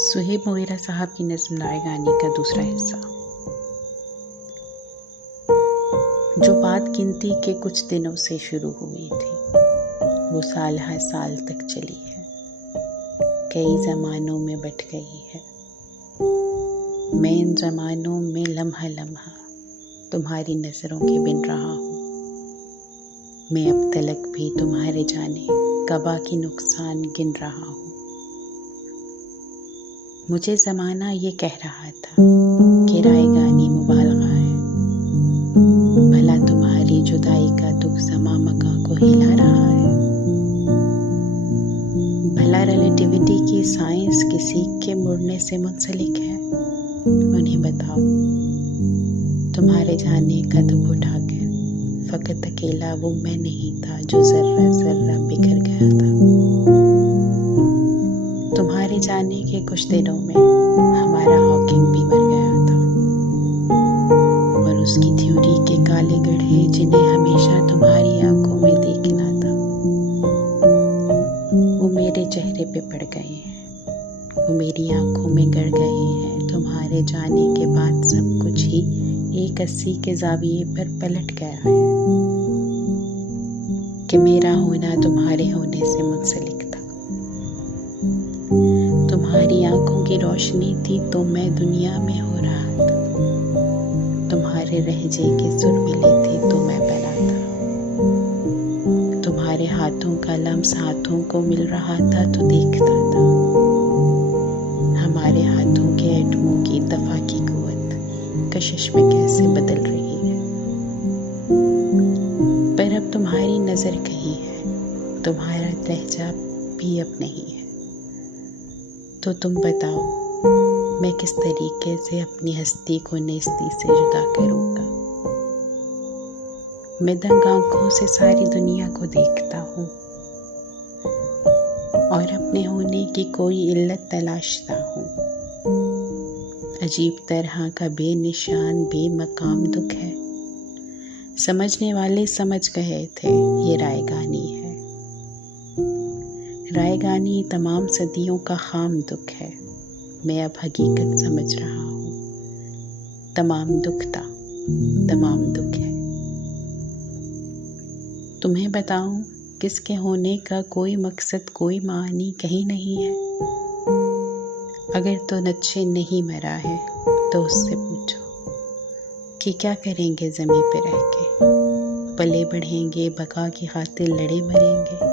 Suhaib Mughira साहब की नज़्म रायगानी का दूसरा हिस्सा। जो बात गिनती के कुछ दिनों से शुरू हुई थी, वो साल हर साल तक चली है, कई ज़मानों में बट गई है। मैं इन ज़मानों में लम्हा लम्हा तुम्हारी नज़रों के बिन रहा हूँ। मैं अब तलक भी तुम्हारे जाने कबा की नुकसान गिन रहा हूँ। मुझे ज़माना ये कह रहा था कि रायगानी मुबालगा है, भला तुम्हारी जुदाई का दुख समा मका को हिला रहा है। भला रिलेटिविटी की साइंस किसी के मुड़ने से मुंसलिक है। उन्हें बताओ, तुम्हारे जाने का दुख उठाकर फ़कत अकेला वो मैं नहीं था जो ज़र्रा ज़र्रा बिखर गया था। तुम्हारे जाने के कुछ दिनों में हमारा हॉकिंग भी मर गया था, और उसकी थ्योरी के काले गड्ढे जिन्हें हमेशा तुम्हारी आंखों में देखना था, वो मेरे चेहरे पे पड़ गए हैं, वो मेरी आंखों में गड़ गए हैं। तुम्हारे जाने के बाद सब कुछ ही 180 के ज़ाविये पर पलट गया है कि मेरा होना तुम्हारे होने से मुंसलिक था। तुम्हारी आंखों की रोशनी थी तो मैं दुनिया में हो रहा था। तुम्हारे लहजे के सुर मिले थे तो मैं बना था। तुम्हारे हाथों का लम्स हाथों को मिल रहा था तो देखता था। हमारे हाथों के एटमों की दफा की कुव्वत कशिश में कैसे बदल रही है। पर अब तुम्हारी नजर कहीं है, तुम्हारा लहजा भी अब नहीं है। तो तुम बताओ, मैं किस तरीके से अपनी हस्ती को नेस्ती से जुदा करूँगा। मैं दंग आँखों से सारी दुनिया को देखता हूँ और अपने होने की कोई इल्लत तलाशता हूँ। अजीब तरह का बेनिशान बेमकाम दुख है। समझने वाले समझ गए थे ये रायगानी है। रायगानी तमाम सदियों का खाम दुख है। मैं अब हकीकत समझ रहा हूँ। तमाम दुख था, तमाम दुख है। तुम्हें बताऊं, किसके होने का कोई मकसद कोई मानी कहीं नहीं है। अगर तो नच्छे नहीं मरा है तो उससे पूछो कि क्या करेंगे ज़मीं पे रह के। पले बढ़ेंगे, बका की खातिर लड़े मरेंगे,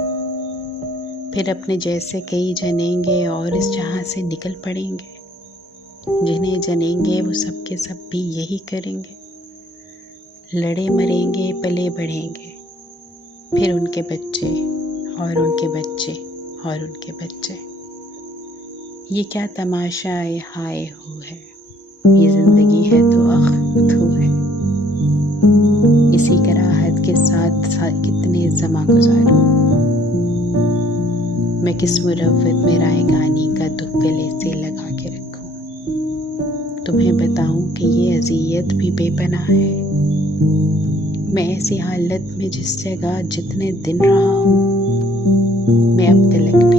फिर अपने जैसे कई जनेंगे और इस जहां से निकल पड़ेंगे। जिन्हें जनेंगे वो सब के सब भी यही करेंगे, लड़े मरेंगे, पले बढ़ेंगे, फिर उनके बच्चे और उनके बच्चे और उनके बच्चे। ये क्या तमाशा है, हाय हो है। ये जिंदगी है तो अख्तू है। इसी कराहत के साथ कितने ज़मा गुजारूं। मैं किस मुरव्वत में रायगानी का दुख गले से लगा के रखूं। तुम्हें बताऊं कि ये अज़ियत भी बेपनाह है। मैं ऐसी हालत में जिस जगह जितने दिन रहा हूँ, मैं अब तलक भी